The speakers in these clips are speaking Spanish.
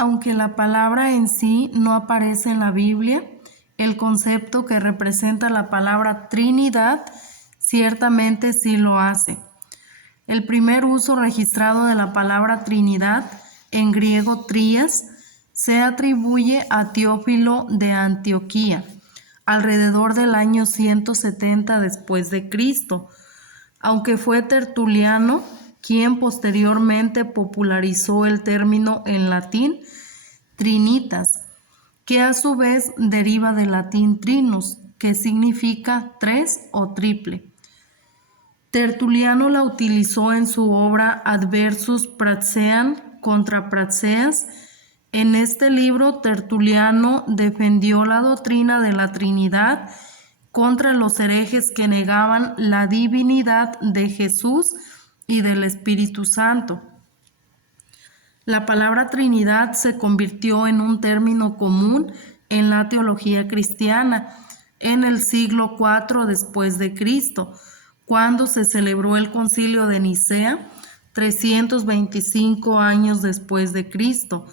Aunque la palabra en sí no aparece en la Biblia, el concepto que representa la palabra Trinidad ciertamente sí lo hace. El primer uso registrado de la palabra Trinidad, en griego trías, se atribuye a Teófilo de Antioquía, alrededor del año 170 después de Cristo, aunque fue Tertuliano quien posteriormente popularizó el término en latín trinitas, que a su vez deriva del latín trinus, que significa tres o triple. Tertuliano la utilizó en su obra Adversus Praxeam contra Praxeas. En este libro, Tertuliano defendió la doctrina de la Trinidad contra los herejes que negaban la divinidad de Jesús y del Espíritu Santo. La palabra Trinidad se convirtió en un término común en la teología cristiana en el siglo IV después de Cristo, cuando se celebró el Concilio de Nicea, 325 años después de Cristo,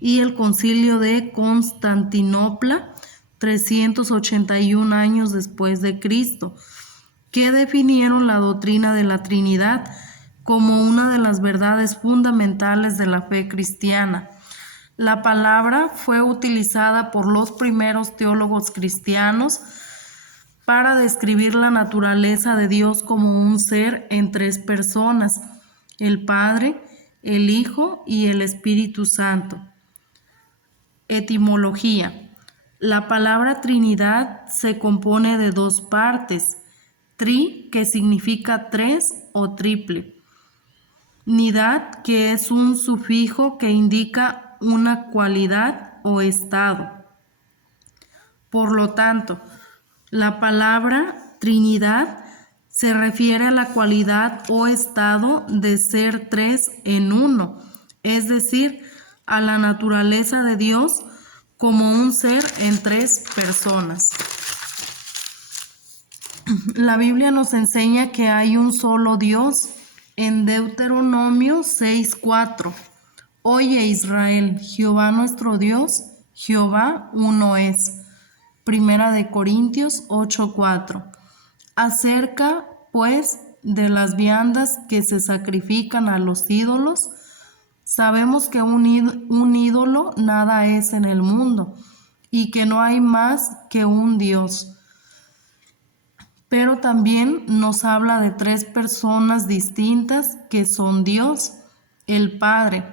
y el Concilio de Constantinopla, 381 años después de Cristo, que definieron la doctrina de la Trinidad como una de las verdades fundamentales de la fe cristiana. La palabra fue utilizada por los primeros teólogos cristianos para describir la naturaleza de Dios como un ser en tres personas, el Padre, el Hijo y el Espíritu Santo. Etimología. La palabra Trinidad se compone de dos partes, tri, que significa tres o triple, nidad, que es un sufijo que indica una cualidad o estado. Por lo tanto, la palabra Trinidad se refiere a la cualidad o estado de ser tres en uno, es decir, a la naturaleza de Dios como un ser en tres personas. La Biblia nos enseña que hay un solo Dios en Deuteronomio 6:4. Oye Israel, Jehová nuestro Dios, Jehová uno es. Primera de Corintios 8:4. Acerca, pues, de las viandas que se sacrifican a los ídolos, sabemos que un ídolo nada es en el mundo y que no hay más que un Dios. Pero también nos habla de tres personas distintas que son Dios, el Padre.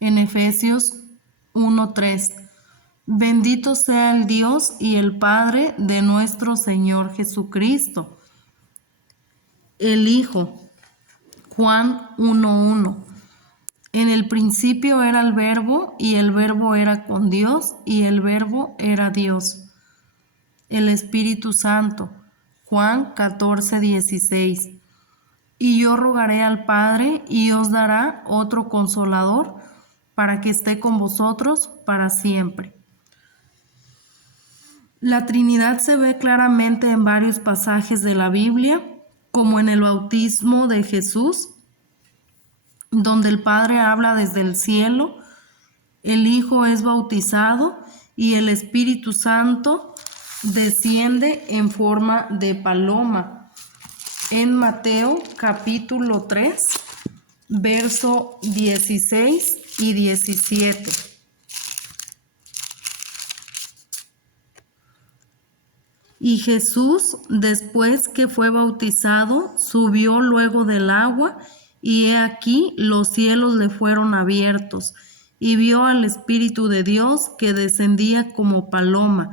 En Efesios 1:3. Bendito sea el Dios y el Padre de nuestro Señor Jesucristo. El Hijo, Juan 1:1. En el principio era el Verbo, y el Verbo era con Dios, y el Verbo era Dios. El Espíritu Santo, Juan 14:16. Y yo rogaré al Padre, y os dará otro Consolador, para que esté con vosotros para siempre. La Trinidad se ve claramente en varios pasajes de la Biblia, como en el bautismo de Jesús, donde el Padre habla desde el cielo, el Hijo es bautizado y el Espíritu Santo desciende en forma de paloma. En Mateo capítulo 3, verso 16 y 17. Y Jesús, después que fue bautizado, subió luego del agua, y he aquí los cielos le fueron abiertos, y vio al Espíritu de Dios que descendía como paloma,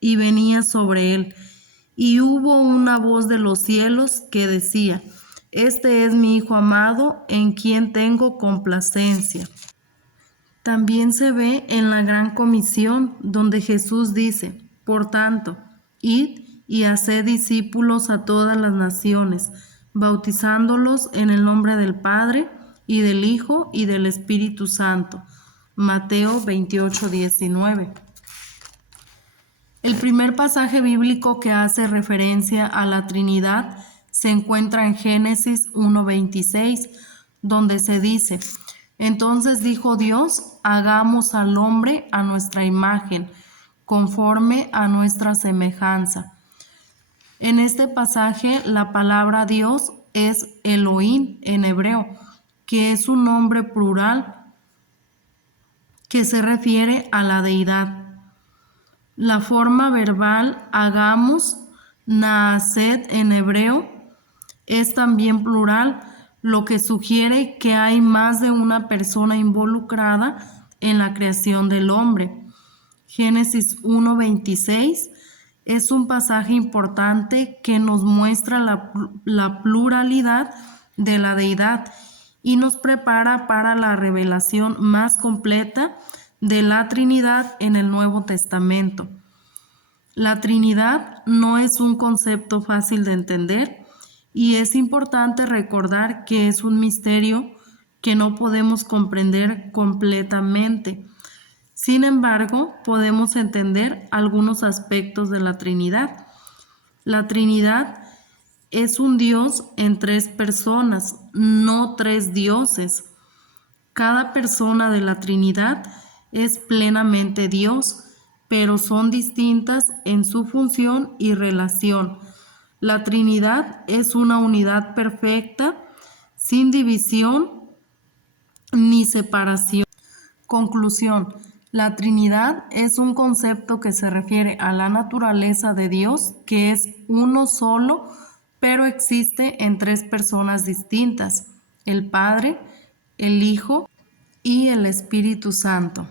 y venía sobre él. Y hubo una voz de los cielos que decía: Este es mi Hijo amado, en quien tengo complacencia. También se ve en la Gran Comisión, donde Jesús dice: Por tanto, id y haced discípulos a todas las naciones, bautizándolos en el nombre del Padre, y del Hijo, y del Espíritu Santo. Mateo 28:19. El primer pasaje bíblico que hace referencia a la Trinidad se encuentra en Génesis 1:26, donde se dice: Entonces dijo Dios, hagamos al hombre a nuestra imagen, conforme a nuestra semejanza. En este pasaje la palabra Dios es Elohim en hebreo, que es un nombre plural que se refiere a la deidad. La forma verbal hagamos, naaset en hebreo, es también plural, lo que sugiere que hay más de una persona involucrada en la creación del hombre. Génesis 1:26 es un pasaje importante que nos muestra la pluralidad de la deidad y nos prepara para la revelación más completa de la Trinidad en el Nuevo Testamento. La Trinidad no es un concepto fácil de entender y es importante recordar que es un misterio que no podemos comprender completamente. Sin embargo, podemos entender algunos aspectos de la Trinidad. La Trinidad es un Dios en 3 personas, no 3 dioses. Cada persona de la Trinidad es plenamente Dios, pero son distintas en su función y relación. La Trinidad es una unidad perfecta, sin división ni separación. Conclusión. La Trinidad es un concepto que se refiere a la naturaleza de Dios, que es uno solo, pero existe en 3 personas distintas: el Padre, el Hijo y el Espíritu Santo.